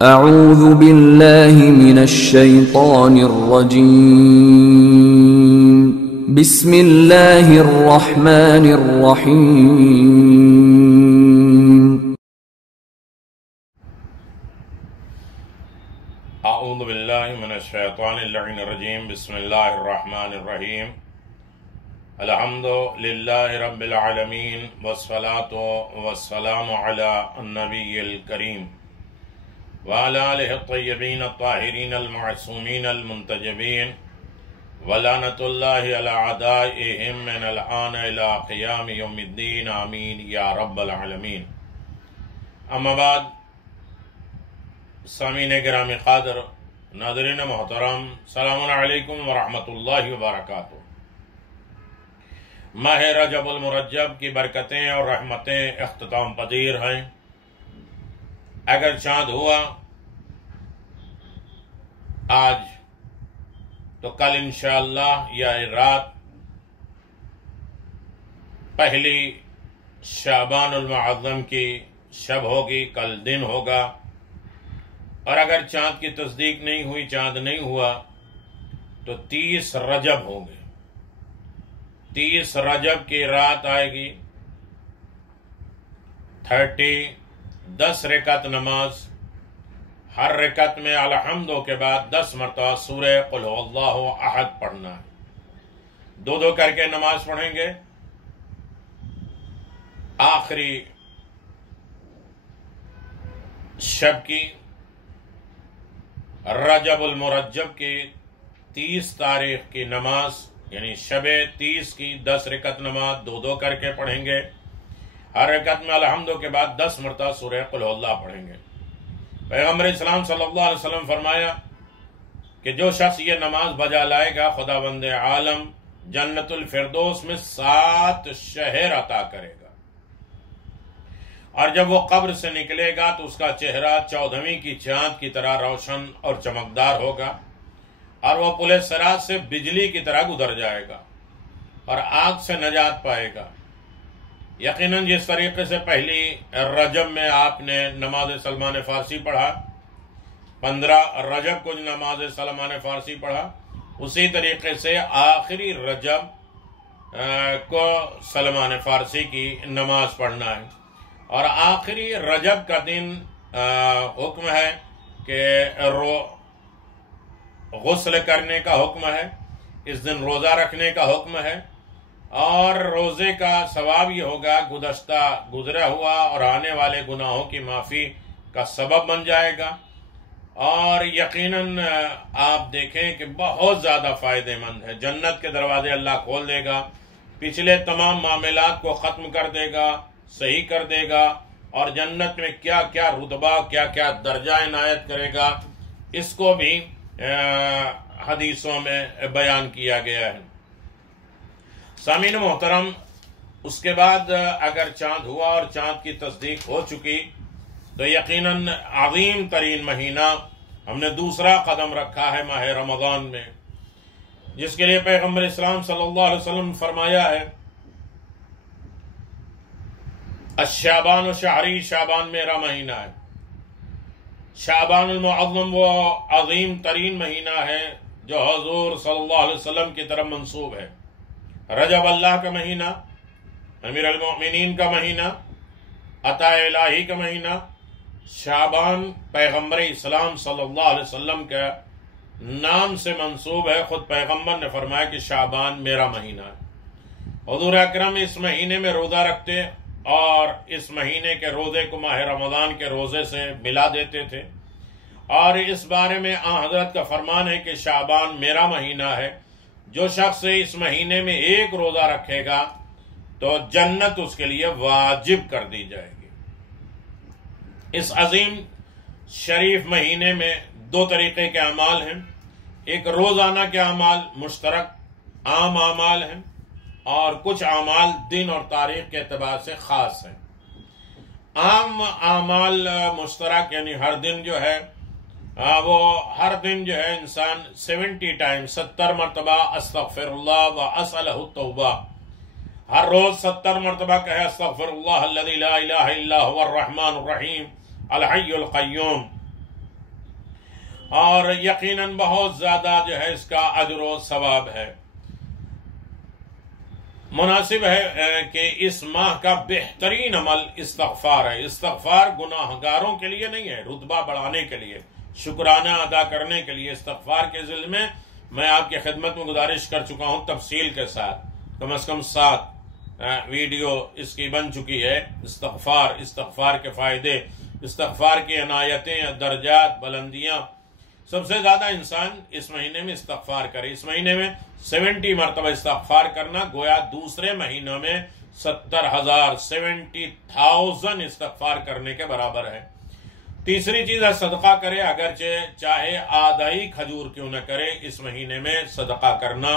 اعوذ باللہ من الشیطان الرجیم بسم اللہ الرحمن الرحیم اعوذ باللہ من الشیطان اللعین الرجیم بسم اللہ الرحمن الرحیم الحمد للہ رب العالمین والصلاة والسلام علی النبی الکریم وعلى آلہ الطیبین الطاہرین المعصومین المنتجبین ولعنۃ اللہ علی اعدائہم من الآن الی قیام یوم الدین آمین یا رب العالمین. اما بعد، سامعین گرامی قادر، ناظرین محترم، السلام علیکم ورحمۃ اللہ وبرکاتہ. ماہ رجب المرجب کی برکتیں اور رحمتیں اختتام پذیر ہیں. اگر چاند ہوا آج تو کل انشاءاللہ یا رات پہلی شعبان المعظم کی شب ہوگی، کل دن ہوگا. اور اگر چاند کی تصدیق نہیں ہوئی، چاند نہیں ہوا، تو 30 رجب ہوں گے. 30 رجب کی رات آئے گی. 10 رکعت نماز، ہر رکعت میں الحمدو کے بعد 10 مرتبہ سورہ قل هو اللہ احد پڑھنا ہے. دو کر کے نماز پڑھیں گے. آخری شب کی، رجب المرجب کی 30 تاریخ کی نماز، یعنی شب 30 کی 10 رکعت نماز دو کر کے پڑھیں گے. ہر رکعت میں الحمدو کے بعد 10 مرتبہ سورہ قل هو اللہ پڑھیں گے. پیغمبر اسلام صلی اللہ علیہ وسلم فرمایا کہ جو شخص یہ نماز بجا لائے گا، خداوند عالم جنت الفردوس میں 7 شہر عطا کرے گا. اور جب وہ قبر سے نکلے گا تو اس کا چہرہ 14ویں کی چاند کی طرح روشن اور چمکدار ہوگا، اور وہ پل صراط سے بجلی کی طرح گزر جائے گا اور آگ سے نجات پائے گا. یقیناً جس طریقے سے پہلی رجب میں آپ نے نماز سلمان فارسی پڑھا، 15 رجب کو نماز سلمان فارسی پڑھا، اسی طریقے سے آخری رجب کو سلمان فارسی کی نماز پڑھنا ہے. اور آخری رجب کا دن حکم ہے کہ غسل کرنے کا حکم ہے. اس دن روزہ رکھنے کا حکم ہے، اور روزے کا ثواب یہ ہوگا گزرا ہوا اور آنے والے گناہوں کی معافی کا سبب بن جائے گا. اور یقیناً آپ دیکھیں کہ بہت زیادہ فائدہ مند ہے. جنت کے دروازے اللہ کھول دے گا، پچھلے تمام معاملات کو ختم کر دے گا، صحیح کر دے گا، اور جنت میں کیا کیا رتبہ، کیا کیا درجہ عنایت کرے گا، اس کو بھی حدیثوں میں بیان کیا گیا ہے. سامعین محترم، اس کے بعد اگر چاند ہوا اور چاند کی تصدیق ہو چکی تو یقیناً عظیم ترین مہینہ ہم نے دوسرا قدم رکھا ہے ماہ رمضان میں، جس کے لیے پیغمبر اسلام صلی اللہ علیہ وسلم فرمایا ہے الشعبان شہری، شعبان میرا مہینہ ہے. شعبان المعظم وہ عظیم ترین مہینہ ہے جو حضور صلی اللہ علیہ وسلم کی طرف منسوب ہے. رجب اللہ کا مہینہ، امیر المؤمنین کا مہینہ، عطا الہی کا مہینہ. شعبان پیغمبر اسلام صلی اللہ علیہ وسلم کا نام سے منسوب ہے. خود پیغمبر نے فرمایا کہ شعبان میرا مہینہ ہے. حضور اکرم اس مہینے میں روزہ رکھتے اور اس مہینے کے روزے کو ماہ رمضان کے روزے سے ملا دیتے تھے. اور اس بارے میں آن حضرت کا فرمان ہے کہ شعبان میرا مہینہ ہے. جو شخص اس مہینے میں ایک روزہ رکھے گا تو جنت اس کے لیے واجب کر دی جائے گی. اس عظیم شریف مہینے میں 2 طریقے کے اعمال ہیں. ایک روزانہ کے اعمال مشترک عام اعمال ہیں، اور کچھ اعمال دن اور تاریخ کے اعتبار سے خاص ہیں. عام اعمال مشترک یعنی ہر دن جو ہے وہ ہر دن جو ہے انسان 70 مرتبہ استغفر اللہ و اسألہ التوبہ، ہر روز 70 مرتبہ کہے استغفر اللہ الذی لا الہ الا هو الرحمن الرحیم الحی القیوم. اور یقیناً بہت زیادہ جو ہے اس کا اجر و ثواب ہے۔ مناسب ہے کہ اس ماہ کا بہترین عمل استغفار ہے۔ استغفار گناہگاروں کے لیے نہیں ہے، رتبہ بڑھانے کے لیے، شکرانہ ادا کرنے کے لیے۔ استغفار کے ذیل میں میں آپ کی خدمت میں گزارش کر چکا ہوں تفصیل کے ساتھ، کم از کم 7 ویڈیو اس کی بن چکی ہے۔ استغفار کے فائدے، استغفار کی عنایتیں، درجات، بلندیاں۔ سب سے زیادہ انسان اس مہینے میں استغفار کرے۔ اس مہینے میں 70 مرتبہ استغفار کرنا گویا دوسرے مہینوں میں 70,000 استغفار کرنے کے برابر ہے۔ تیسری چیز ہے صدقہ کرے، اگرچہ چاہے آدھائی کھجور کیوں نہ کرے۔ اس مہینے میں صدقہ کرنا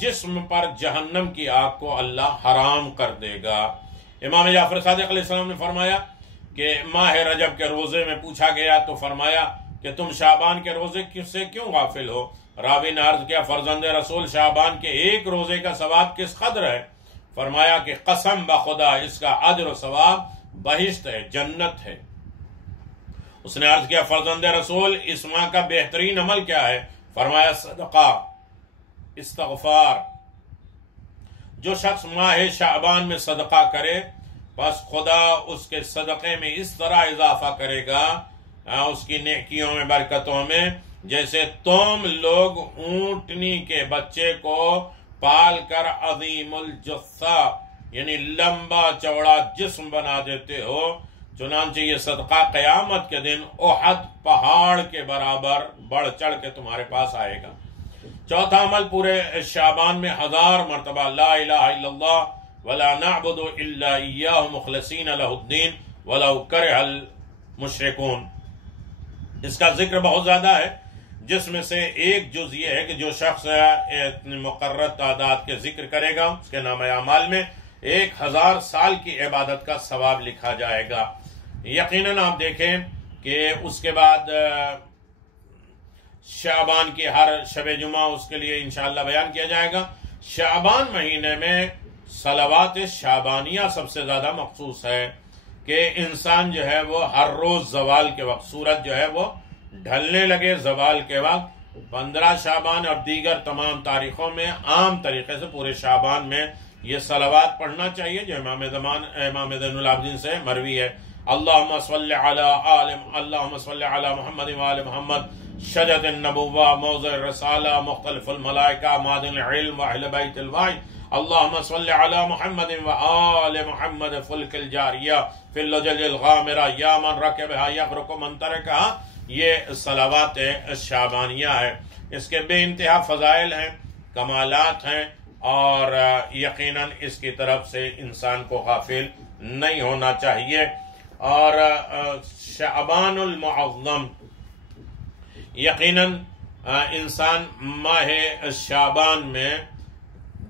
جسم پر جہنم کی آگ کو اللہ حرام کر دے گا۔ امام جعفر صادق علیہ السلام نے فرمایا کہ ماہ رجب کے روزے میں پوچھا گیا تو فرمایا کہ تم شعبان کے روزے سے کیوں غافل ہو؟ راوی نے عرض کیا فرزند رسول شعبان کے ایک روزے کا ثواب کس قدر ہے؟ فرمایا کہ قسم بخدا اس کا اجر و ثواب بہشت ہے، جنت ہے۔ اس نے عرض کیا فرزند رسول اس ماہ کا بہترین عمل کیا ہے؟ فرمایا صدقہ، استغفار۔ جو شخص ماہ شعبان میں صدقہ کرے بس خدا اس کے صدقے میں اس طرح اضافہ کرے گا، اس کی نیکیوں میں، برکتوں میں، جیسے تم لوگ اونٹنی کے بچے کو پال کر عظیم الجثہ یعنی لمبا چوڑا جسم بنا دیتے ہو، چنانچہ یہ صدقہ قیامت کے دن احد پہاڑ کے برابر بڑھ چڑھ کے تمہارے پاس آئے گا۔ چوتھا عمل پورے شعبان میں 1000 مرتبہ لا الہ الا اللہ ولا نعبد الا ایاہ مخلصین لہ الدین ولو کرہ المشرکون۔ اس کا ذکر بہت زیادہ ہے، جس میں سے ایک جز یہ ہے کہ جو شخص مقرر تعداد کے ذکر کرے گا اس کے نام اعمال میں 1000 سال کی عبادت کا ثواب لکھا جائے گا۔ یقیناً آپ دیکھیں کہ اس کے بعد شعبان کی ہر شب جمعہ اس کے لیے انشاءاللہ بیان کیا جائے گا۔ شعبان مہینے میں صلوات شعبانیہ سب سے زیادہ مخصوص ہے کہ انسان جو ہے وہ ہر روز زوال کے وقت، سورج جو ہے وہ ڈھلنے لگے زوال کے وقت 15 شعبان اور دیگر تمام تاریخوں میں عام طریقے سے پورے شعبان میں یہ صلوات پڑھنا چاہیے جو امام زین العابدین سے مروی ہے۔ اللہم صلی علی محمد وآل محمد، شجرۃ النبوہ، موضع الرسالہ، مختلف الملائکہ، معدن العلم، واہل بیت الوحی۔ اللہم صلی علی محمد وآل محمد، فلک الجاریہ فی اللجج الغامرہ، یا من رکبہا یغرق من ترکہا۔ یہ صلوات شعبانیہ ہے۔ اس کے بے انتہا فضائل ہیں، کمالات ہیں، اور یقیناً اس کی طرف سے انسان کو غافل نہیں ہونا چاہیے۔ اور شعبان المعظم، یقیناً انسان ماہ شعبان میں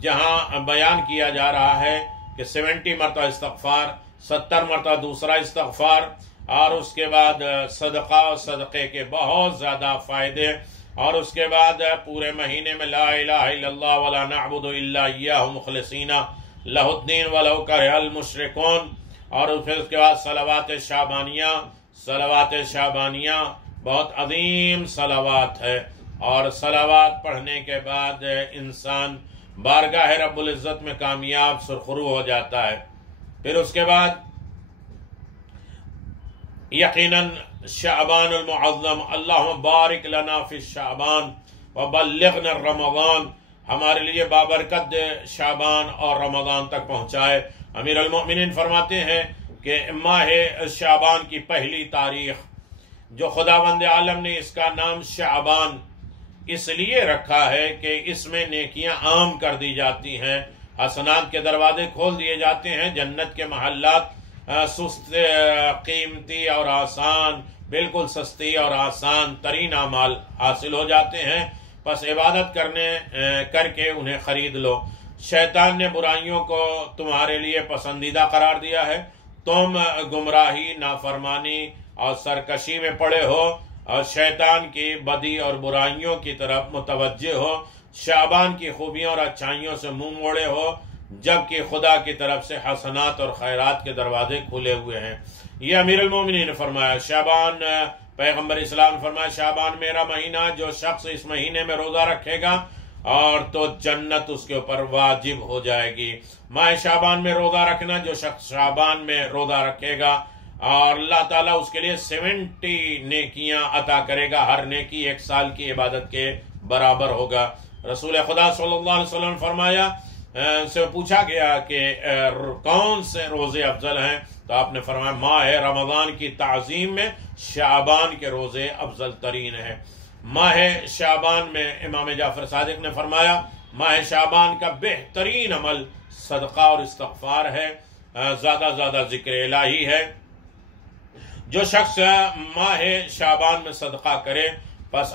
جہاں بیان کیا جا رہا ہے کہ 70 مرتبہ استغفار، 70 مرتبہ دوسرا استغفار، اور اس کے بعد صدقہ اور صدقے کے بہت زیادہ فائدے، اور اس کے بعد پورے مہینے میں لا الہ الا اللہ ولا نعبد الا ایاہ مخلصین لہ الدین ولو کرہ المشرکون۔ اور پھر اس کے بعد صلوات شعبانیہ بہت عظیم صلوات ہے، اور صلوات پڑھنے کے بعد انسان بارگاہ رب العزت میں کامیاب سرخرو ہو جاتا ہے۔ پھر اس کے بعد یقیناً شعبان المعظم، اللہم بارک لنا فی شعبان وبلغنا رمضان، ہمارے لیے بابرکت شعبان اور رمضان تک پہنچائے۔ امیر المؤمنین فرماتے ہیں کہ ماہ شعبان کی پہلی تاریخ جو خداوند عالم نے اس کا نام شعبان اس لیے رکھا ہے کہ اس میں نیکیاں عام کر دی جاتی ہیں، حسنات کے دروازے کھول دیے جاتے ہیں، جنت کے محلات سست، قیمتی اور آسان، بالکل سستی اور آسان ترین اعمال حاصل ہو جاتے ہیں۔ بس عبادت کر کے انہیں خرید لو۔ شیطان نے برائیوں کو تمہارے لیے پسندیدہ قرار دیا ہے، تم گمراہی، نافرمانی اور سرکشی میں پڑے ہو اور شیطان کی بدی اور برائیوں کی طرف متوجہ ہو، شعبان کی خوبیوں اور اچھائیوں سے منہ موڑے ہو، جبکہ خدا کی طرف سے حسنات اور خیرات کے دروازے کھلے ہوئے ہیں۔ یہ امیر المومنین نے فرمایا۔ شعبان پیغمبر اسلام فرمایا شعبان میرا مہینہ، جو شخص اس مہینے میں روزہ رکھے گا اور تو جنت اس کے اوپر واجب ہو جائے گی۔ ماہ شعبان میں روزہ رکھنا، جو شخص شعبان میں روزہ رکھے گا اور اللہ تعالیٰ اس کے لیے 70 نیکیاں عطا کرے گا، ہر نیکی 1 سال کی عبادت کے برابر ہوگا۔ رسول خدا صلی اللہ علیہ وسلم فرمایا، سے پوچھا گیا کہ کون سے روزے افضل ہیں، تو آپ نے فرمایا ماہ رمضان کی تعظیم میں شعبان کے روزے افضل ترین ہیں۔ ماہ شعبان میں امام جعفر صادق نے فرمایا ماہ شعبان کا بہترین عمل صدقہ اور استغفار ہے، زیادہ زیادہ ذکر الہی ہے۔ جو شخص ماہ شعبان میں صدقہ کرے پس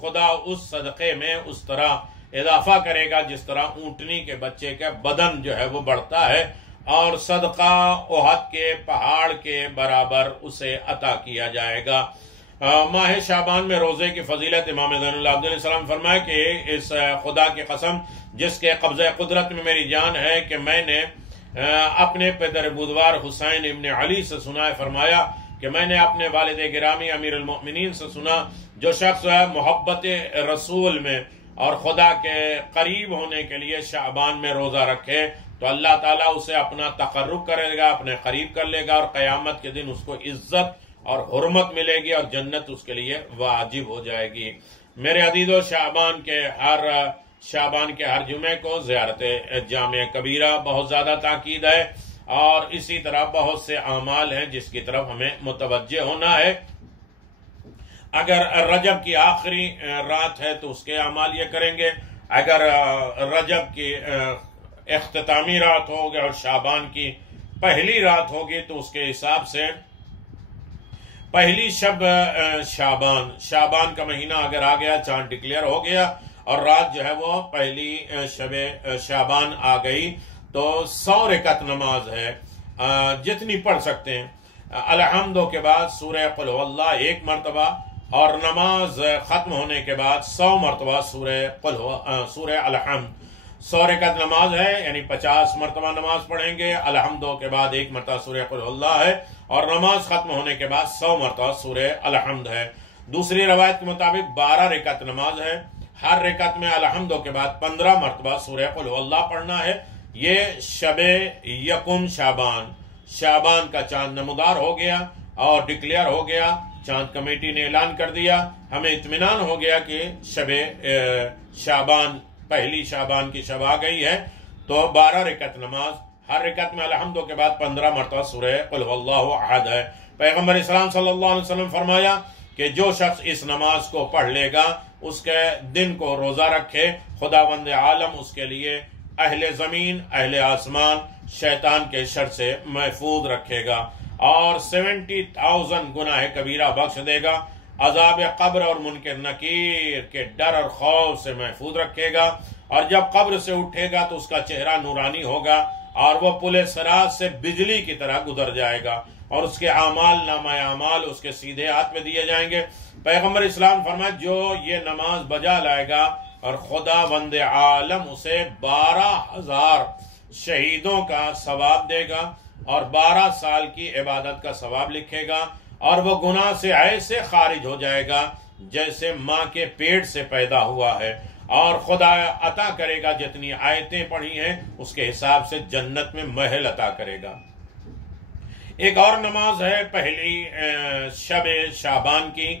خدا اس صدقے میں اس طرح اضافہ کرے گا جس طرح اونٹنی کے بچے کا بدن جو ہے وہ بڑھتا ہے، اور صدقہ احد کے پہاڑ کے برابر اسے عطا کیا جائے گا۔ ماہ شعبان میں روزے کی فضیلت، امام زین العابدین علیہ السلام فرمائے کہ اس خدا کی قسم جس کے قبضہ قدرت میں میری جان ہے کہ میں نے اپنے پدر بودوار حسین ابن علی سے سنا ہے، فرمایا کہ میں نے اپنے والد گرامی امیر المؤمنین سے سنا، جو شخص محبت رسول میں اور خدا کے قریب ہونے کے لیے شعبان میں روزہ رکھے تو اللہ تعالیٰ اسے اپنا تقرب کرے گا، اپنے قریب کر لے گا، اور قیامت کے دن اس کو عزت اور حرمت ملے گی اور جنت اس کے لیے واجب ہو جائے گی۔ میرے عزیزو، شعبان کے ہر جمعے کو زیارت جامع کبیرہ بہت زیادہ تاکید ہے، اور اسی طرح بہت سے اعمال ہیں جس کی طرف ہمیں متوجہ ہونا ہے۔ اگر رجب کی آخری رات ہے تو اس کے اعمال یہ کریں گے، اگر رجب کی اختتامی رات ہوگی اور شعبان کی پہلی رات ہوگی تو اس کے حساب سے پہلی شب شعبان کا مہینہ اگر آ گیا، چاند ڈکلیئر ہو گیا اور رات جو ہے وہ پہلی شب شعبان آ گئی تو 100 رکعت نماز ہے، جتنی پڑھ سکتے ہیں۔ الحمدو کے بعد سورہ قل هو اللہ 1 مرتبہ، اور نماز ختم ہونے کے بعد 100 مرتبہ سورہ الحمد۔ 100 رکعت نماز ہے، یعنی 50 مرتبہ نماز پڑھیں گے، الحمدو کے بعد 1 مرتبہ سورہ قل هو اللہ ہے، اور نماز ختم ہونے کے بعد 100 مرتبہ سورہ الحمد ہے۔ دوسری روایت کے مطابق 12 رکعت نماز ہے، ہر رکعت میں الحمدو کے بعد 15 مرتبہ سورہ قل هو اللہ پڑھنا ہے۔ یہ شب یکم شعبان کا چاند نمودار ہو گیا اور ڈکلیئر ہو گیا، چاند کمیٹی نے اعلان کر دیا، ہمیں اطمینان ہو گیا کہ شب شعبان پہلی شعبان کی شب آ گئی ہے، تو 12 رکعت نماز، ہر رکعت میں الحمدو کے بعد 15 مرتبہ سورہ قل هو اللہ احد ہے۔ پیغمبر اسلام صلی اللہ علیہ وسلم فرمایا کہ جو شخص اس نماز کو پڑھ لے گا، اس کے دن کو روزہ رکھے، خداوند عالم اس کے لیے اہل زمین اہل آسمان شیطان کے شر سے محفوظ رکھے گا، اور 70,000 گناہ کبیرہ بخش دے گا، عذاب قبر اور منکر نکیر کے ڈر اور خوف سے محفوظ رکھے گا، اور جب قبر سے اٹھے گا تو اس کا چہرہ نورانی ہوگا اور وہ پل صراط سے بجلی کی طرح گزر جائے گا، اور اس کے نامہ اعمال اس کے سیدھے ہاتھ میں دیے جائیں گے۔ پیغمبر اسلام فرمایا جو یہ نماز بجا لائے گا اور خداوند عالم اسے 12,000 شہیدوں کا ثواب دے گا اور 12 سال کی عبادت کا ثواب لکھے گا، اور وہ گناہ سے ایسے خارج ہو جائے گا جیسے ماں کے پیٹ سے پیدا ہوا ہے، اور خدا عطا کرے گا جتنی آیتیں پڑھی ہیں اس کے حساب سے جنت میں محل عطا کرے گا۔ ایک اور نماز ہے پہلی شب شعبان کی،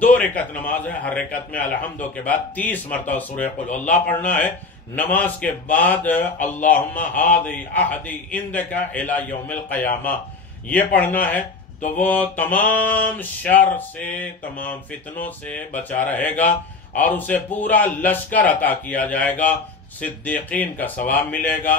2 رکعت نماز ہے، ہر رکعت میں الحمدو کے بعد 30 مرتبہ سورہ قل اللہ پڑھنا ہے۔ نماز کے بعد اللہم ہادی احدی عندک الی یوم القیامہ یہ پڑھنا ہے، تو وہ تمام شر سے تمام فتنوں سے بچا رہے گا، اور اسے پورا لشکر عطا کیا جائے گا، صدیقین کا ثواب ملے گا۔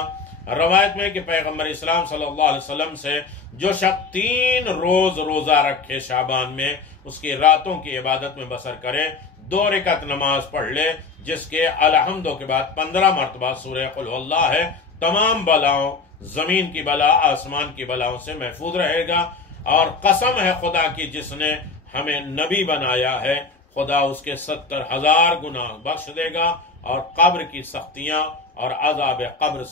روایت میں کہ پیغمبر اسلام صلی اللہ علیہ وسلم سے جو شخص 3 روز روزہ رکھے شعبان میں، اس کی راتوں کی عبادت میں بسر کرے، 2 رکعت نماز پڑھ لے جس کے الحمدو کے بعد 15 مرتبہ سورہ قل هو اللہ ہے، تمام بلاؤں، زمین کی بلا آسمان کی بلاؤں سے محفوظ رہے گا۔ اور قسم ہے خدا کی جس نے ہمیں نبی بنایا ہے، خدا اس کے 70,000 گناہ بخش دے گا اور قبر کی سختیاں اور عذاب قبر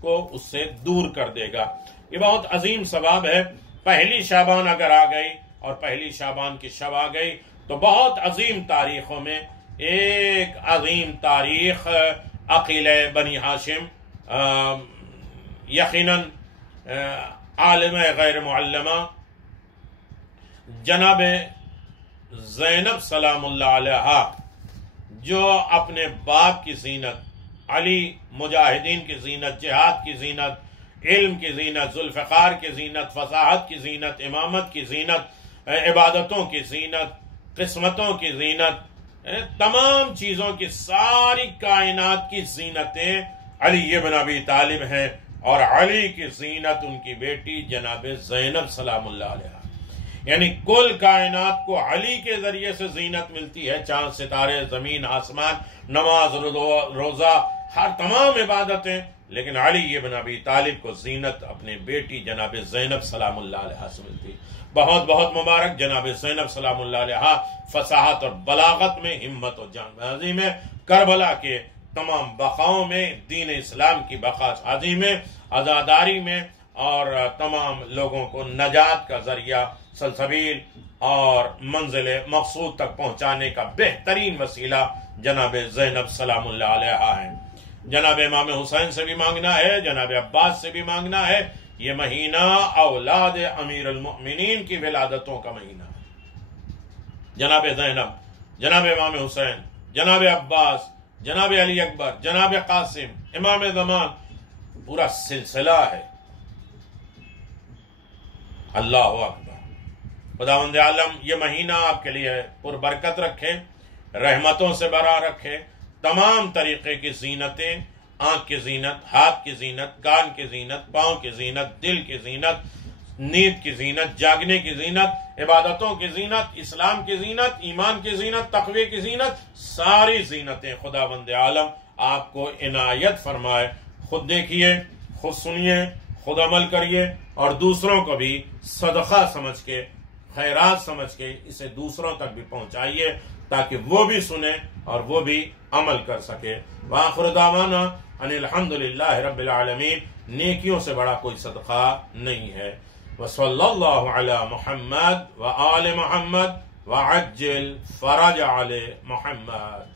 کو اس سے دور کر دے گا۔ یہ بہت عظیم ثواب ہے۔ پہلی شعبان اگر آ گئی اور پہلی شعبان کی شب آ گئی تو بہت عظیم تاریخوں میں ایک عظیم تاریخ عقیلہ بنی ہاشم، یقیناً عالم غیر معلمہ جناب زینب سلام اللہ علیہ، جو اپنے باپ کی زینت، علی مجاہدین کی زینت، جہاد کی زینت، علم کی زینت، ذوالفقار کی زینت، فصاحت کی زینت، امامت کی زینت، عبادتوں کی زینت، قسمتوں کی زینت، تمام چیزوں کی، ساری کائنات کی زینتیں علی بن ابی طالب ہیں، اور علی کی زینت ان کی بیٹی جناب زینب سلام اللہ علیہ، یعنی کل کائنات کو علی کے ذریعے سے زینت ملتی ہے، چاند ستارے، زمین آسمان، نماز، روزہ، ہر تمام عبادتیں، لیکن علی بن ابی طالب کو زینت اپنے بیٹی جناب زینب سلام اللہ علیہ سے ملتی۔ بہت بہت مبارک جناب زینب سلام اللہ علیہ، فصاحت اور بلاغت میں، ہمت اور جان بازی میں، کربلا کے تمام بقاؤں میں، دین اسلام کی بقا سازی میں، عزاداری میں، اور تمام لوگوں کو نجات کا ذریعہ، سلسبیل اور منزل مقصود تک پہنچانے کا بہترین وسیلہ جناب زینب سلام اللہ علیہ ہیں۔ جناب امام حسین سے بھی مانگنا ہے، جناب عباس سے بھی مانگنا ہے، یہ مہینہ اولاد امیر المؤمنین کی ولادتوں کا مہینہ ہے۔ جناب زینب، جناب امام حسین، جناب عباس، جناب علی اکبر، جناب قاسم، امام زمان، پورا سلسلہ ہے۔ اللہ اکبر۔ خداوند عالم یہ مہینہ آپ کے لیے پر برکت رکھے، رحمتوں سے بھرا رکھے، تمام طریقے کی زینتیں، آنکھ کی زینت، ہاتھ کی زینت، کان کی زینت، پاؤں کی زینت، دل کی زینت، نیند کی زینت، جاگنے کی زینت، عبادتوں کی زینت، اسلام کی زینت، ایمان کی زینت، تقوی کی زینت، ساری زینتیں خداوند عالم آپ کو عنایت فرمائے۔ خود دیکھیے، خود سنیے، خود عمل کریے، اور دوسروں کو بھی صدقہ سمجھ کے، خیرات سمجھ کے اسے دوسروں تک بھی پہنچائیے، تاکہ وہ بھی سنیں اور وہ بھی عمل کر سکے۔ وآخر دعوانا ان الحمدللہ رب العالمین۔ نیکیوں سے بڑا کوئی صدقہ نہیں ہے۔ وصلی اللہ علی محمد وآل محمد وعجل فرج علی محمد۔